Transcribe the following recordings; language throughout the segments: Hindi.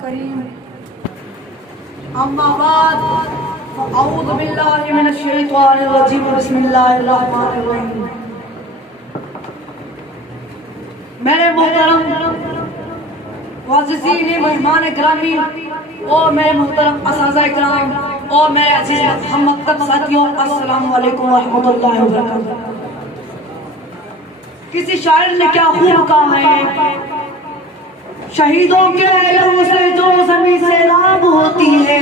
करीम। अम्मा बाद अऊज़ु बिल्लाहि मिनश शैतानिर रजीम, बिस्मिल्लाहिर रहमानिर रहीम। मेरे मोहतरम वाज़िज़ीन मेहमान गिरामी और मेरे मोहतरम असातिज़ा इकराम और मेरे अजीज हममकतब साथियों, अस्सलामु अलैकुम व रहमतुल्लाहि व बरकातहू। किसी शायर ने क्या खूब कहा है, शहीदों के लहू से जो ज़मीं सैराब होती है,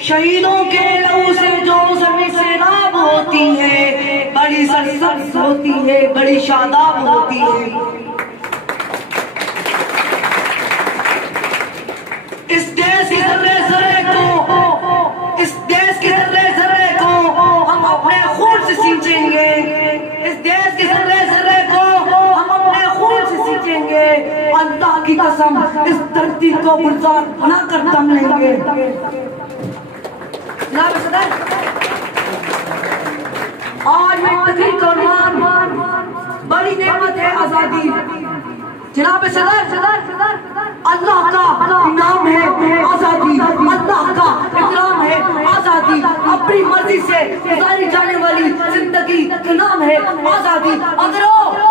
शहीदों के लहू से जो ज़मीं सैराब होती है, बड़ी सरसब्ज़ होती है, बड़ी शादाब होती है। इस देश के जर्रे जर्रे को, इस देश के जर्रे जर्रे को हम अपने खून से सींचेंगे, इस देश के जर्रे जर्रे को हम अपने खून से सींचेंगे। अल्लाह की कसम इस धरती को गुलजार बनाकर दम लेंगे। आज मैं तकरीर का उन्वान बड़ी नेमत है आजादी। जनाब सदर अल्लाह का इनाम है आजादी, अल्लाह का इकराम है आजादी। अपनी मर्जी से गुजारी जाने वाली जिंदगी का नाम है आजादी। अगर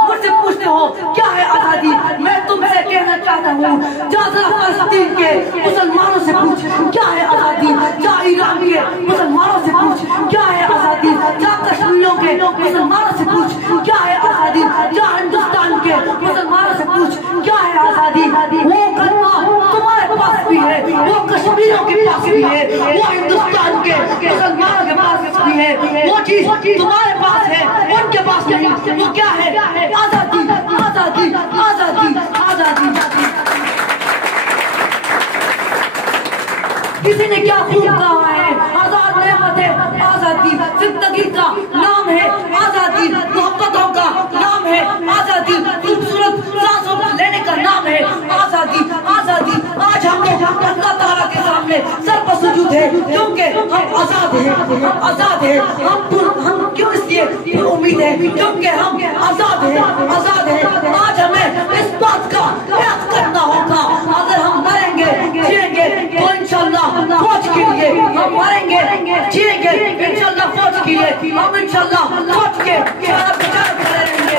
मुझसे पूछते हो क्या है आजादी, मैं तुमसे कहना चाहता हूँ, जा जरा फलस्तीन के मुसलमानों से पूछ क्या है आजादी, जा ईरान के मुसलमानों से पूछ क्या है आजादी, जा कश्मीरियों के मुसलमानों से पूछ क्या है आजादी, जा हिंदुस्तान के मुसलमानों से पूछ क्या है आजादी। वो कलमा तुम्हारे पास भी है, वो कश्मीरियों के पास भी है, वो हिंदुस्तान के मुसलमानों के पास भी है। वो चीज तुम्हारे पास है, उनके पास नहीं। वो क्या है आजादी, आजादी, आजादी, आजादी। किसी ने क्या खूब कहा है, आजाद नेमत है आजादी, जिंदगी का नाम है आजादी, मोहब्बतों का नाम है आजादी, खूबसूरत सांसों लेने का नाम है आजादी, आजादी। आज हम लोग अल्लाह ताला के सामने सर पर सुजूद है क्योंकि हम आजाद हैं, हम आजाद हैं। हम क्यों इसलिए उम्मीद है क्योंकि हम आजाद हैं, आजाद हैं। आज हमें इस बात का याद करना होगा, अगर हम मरेंगे जिएंगे तो इंशाल्लाह फौज के लिए, हम मरेंगे जिएंगे इंशाल्लाह फौज के लिए, हम इंशाल्लाह फौज के प्रचार करेंगे।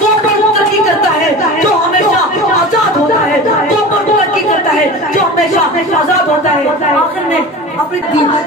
वो तरक्की करता है जो हमेशा आजाद होता है, वो तरक्की करता है जो हमेशा आजाद होता है। आखिर में अपने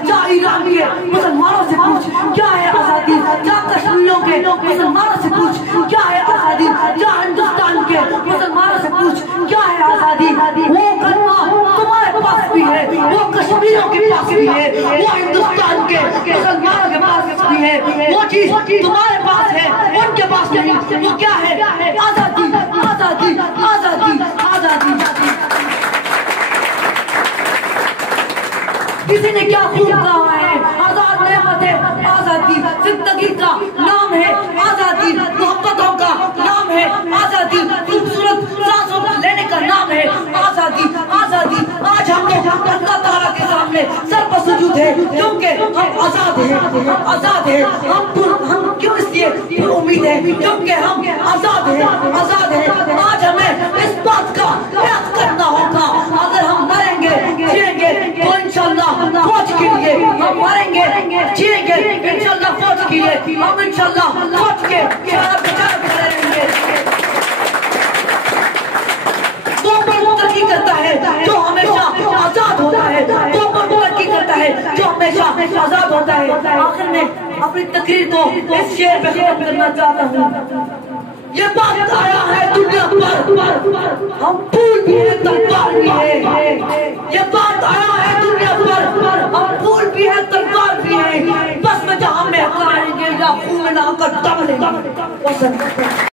जा ईरान के मुसलमानों से पूछ क्या है आजादी, जा कश्मीरियों के मुसलमानों से पूछ क्या है आजादी, जा हिंदुस्तान के मुसलमानों से पूछ क्या है आजादी। वो कलमा तुम्हारे पास भी है, वो कश्मीरियों के पास भी है, वो हिंदुस्तान के मुसलमानों के पास भी है। वो चीज तुम्हारे पास है, उनके पास नहीं। वो क्या है आजादी, आजादी, आजादी, आजादी। किसी ने क्या खूब कहा है, आजाद नेमत है आजादी, जिंदगी का नाम है आजादी, मोहब्बतों का नाम है आजादी, खूबसूरत सांसों लेने का नाम है आजादी, आजादी। आज हम लोग अल्लाह ताला के सामने सर पर सुजूद है क्योंकि हम आजाद हैं, हम आजाद हैं। हम क्यों इसलिए उम्मीद है क्योंकि हम आजाद हैं, आजाद हैं। आज हमें इस बात का याद करना होगा, अगर हम मरेंगे जिएंगे तो इंशाल्लाह फौज के लिए, हम मरेंगे जिएंगे इंशाल्लाह फौज के लिए, हम इंशाल्लाह फौज के प्रचार करेंगे। वो तरक्की करता है जो हमेशा आजाद होता है, वो तरक्की करता है जो हमेशा आजाद होता है। आखिर में अपनी तकरीर को इस शेर पे खत्म करना चाहता हूँ। ये बात आया है दुनिया पर, हम फूल भी है तलवार भी है। ये बात आया है दुनिया पर, हम फूल भी है तलवार भी है। बस में जहाँ में हकारेंगे या खून में ना कर दम लेंगे।